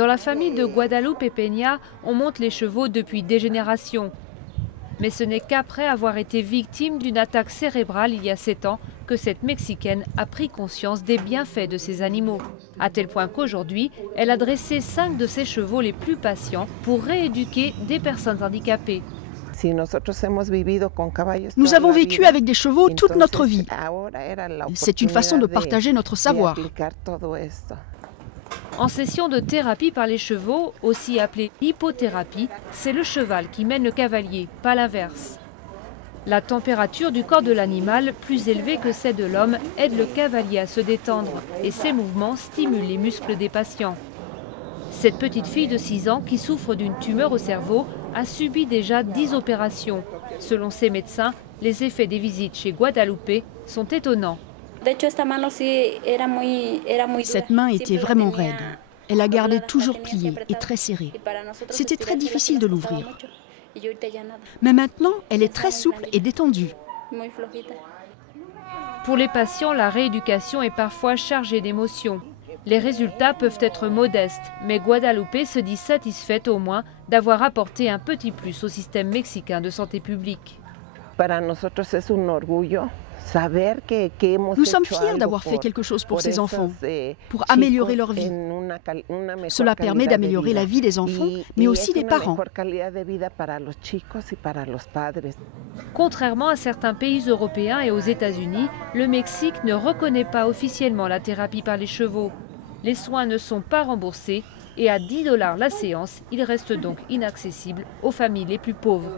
Dans la famille de Guadalupe Peña, on monte les chevaux depuis des générations. Mais ce n'est qu'après avoir été victime d'une attaque cérébrale il y a 7 ans que cette Mexicaine a pris conscience des bienfaits de ces animaux. À tel point qu'aujourd'hui, elle a dressé 5 de ses chevaux les plus patients pour rééduquer des personnes handicapées. Nous avons vécu avec des chevaux toute notre vie. C'est une façon de partager notre savoir. En session de thérapie par les chevaux, aussi appelée hippothérapie, c'est le cheval qui mène le cavalier, pas l'inverse. La température du corps de l'animal, plus élevée que celle de l'homme, aide le cavalier à se détendre et ces mouvements stimulent les muscles des patients. Cette petite fille de 6 ans qui souffre d'une tumeur au cerveau a subi déjà 10 opérations. Selon ses médecins, les effets des visites chez Guadalupe sont étonnants. Cette main était vraiment raide. Elle la gardait toujours pliée et très serrée. C'était très difficile de l'ouvrir. Mais maintenant, elle est très souple et détendue. Pour les patients, la rééducation est parfois chargée d'émotions. Les résultats peuvent être modestes, mais Guadalupe se dit satisfaite au moins d'avoir apporté un petit plus au système mexicain de santé publique. Nous sommes fiers d'avoir fait quelque chose pour ces enfants, pour améliorer leur vie. Cela permet d'améliorer la vie des enfants, mais aussi des parents. Contrairement à certains pays européens et aux États-Unis, le Mexique ne reconnaît pas officiellement la thérapie par les chevaux. Les soins ne sont pas remboursés et à 10 $ la séance, il reste donc inaccessible aux familles les plus pauvres.